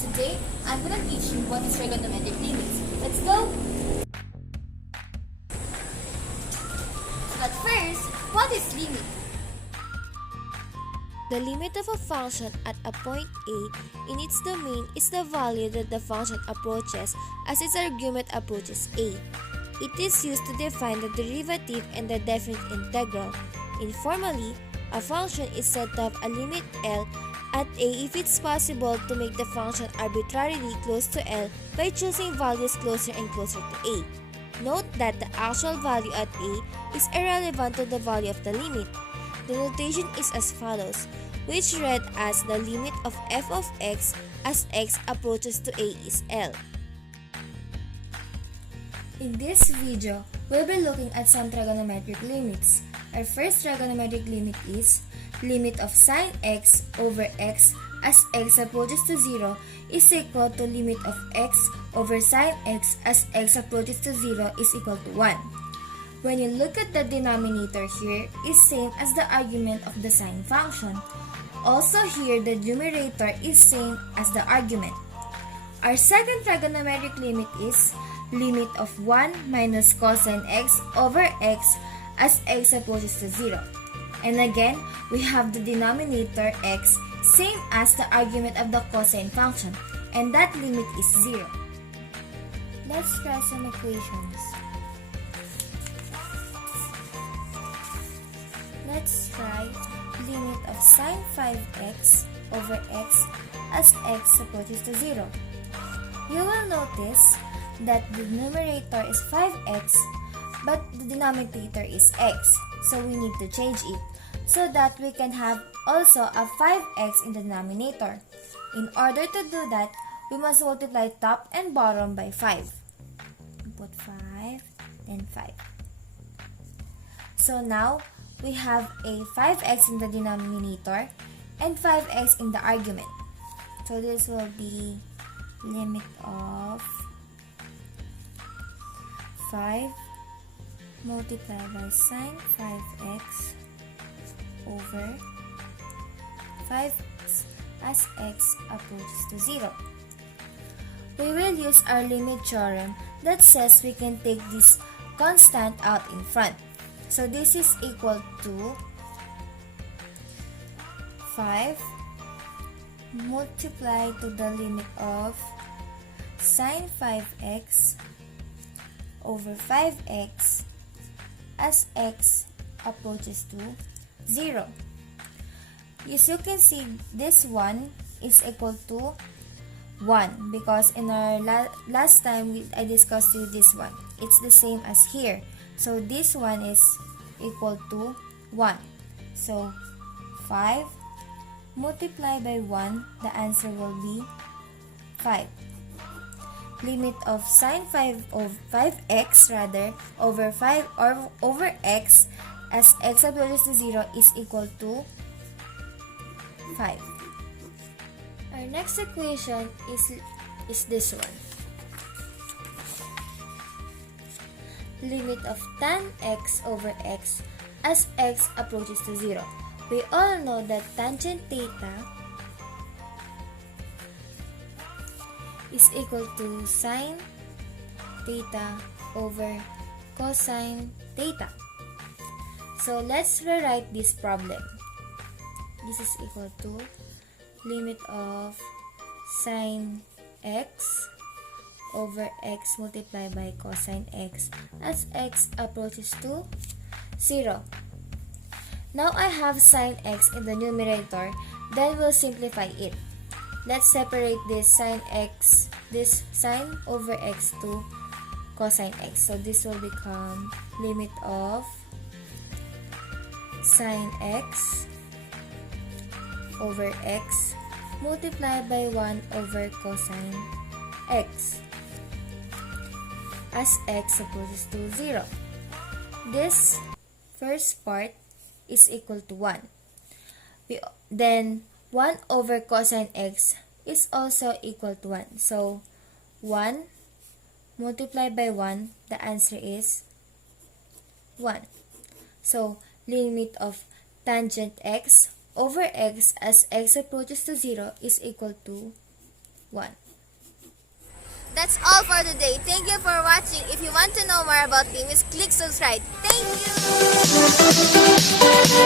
Today, I'm going to teach you what is trigonometric limits. Let's go! But first, what is limit? The limit of a function at a point A in its domain is the value that the function approaches as its argument approaches A. It is used to define the derivative and the definite integral. Informally, a function is said to have a limit L at A if it's possible to make the function arbitrarily close to L by choosing values closer and closer to A. Note that the actual value at A is irrelevant to the value of the limit. The notation is as follows, which read as the limit of f of x as x approaches to A is L. In this video, we'll be looking at some trigonometric limits. Our first trigonometric limit is limit of sine x over x as x approaches to 0 is equal to limit of x over sine x as x approaches to 0 is equal to 1. When you look at the denominator here, is same as the argument of the sine function. Also here, the numerator is same as the argument. Our second trigonometric limit is limit of 1 minus cosine x over x as x approaches to 0. And again, we have the denominator x same as the argument of the cosine function, and that limit is 0. Let's try some equations. Let's try limit of sine 5x over x as x approaches to 0. You will notice that the numerator is 5x, but the denominator is x, so we need to change it so that we can have also a 5x in the denominator. In order to do that, we must multiply top and bottom by 5. Put 5 and 5. So now, we have a 5x in the denominator and 5x in the argument. So this will be limit of 5 multiplied by sine 5x over 5 as x approaches to 0. We will use our limit theorem that says we can take this constant out in front. So this is equal to 5 multiplied to the limit of sine 5x over 5x as x approaches to 0. As you can see, this one is equal to 1 because in our last time I discussed with this one. It's the same as here. So this one is equal to 1. So 5 multiplied by 1, the answer will be 5. Limit of sine 5x over 5 or over x as x approaches to 0 is equal to 5. Our next equation is this one. Limit of tan x over x as x approaches to 0. We all know that tangent theta is equal to sine theta over cosine theta. So let's rewrite this problem. This is equal to limit of sine x over x multiplied by cosine x as x approaches to 0. Now I have sine x in the numerator, then we'll simplify it. Let's separate this sine over x to cosine x. So this will become limit of sine x over x multiplied by 1 over cosine x as x approaches to 0. This first part is equal to 1. Then 1 over cosine x is also equal to 1. So 1 multiply by 1, the answer is 1. So, limit of tangent x over x as x approaches to 0 is equal to 1. That's all for today. Thank you for watching. If you want to know more about Temis, click subscribe. Thank you!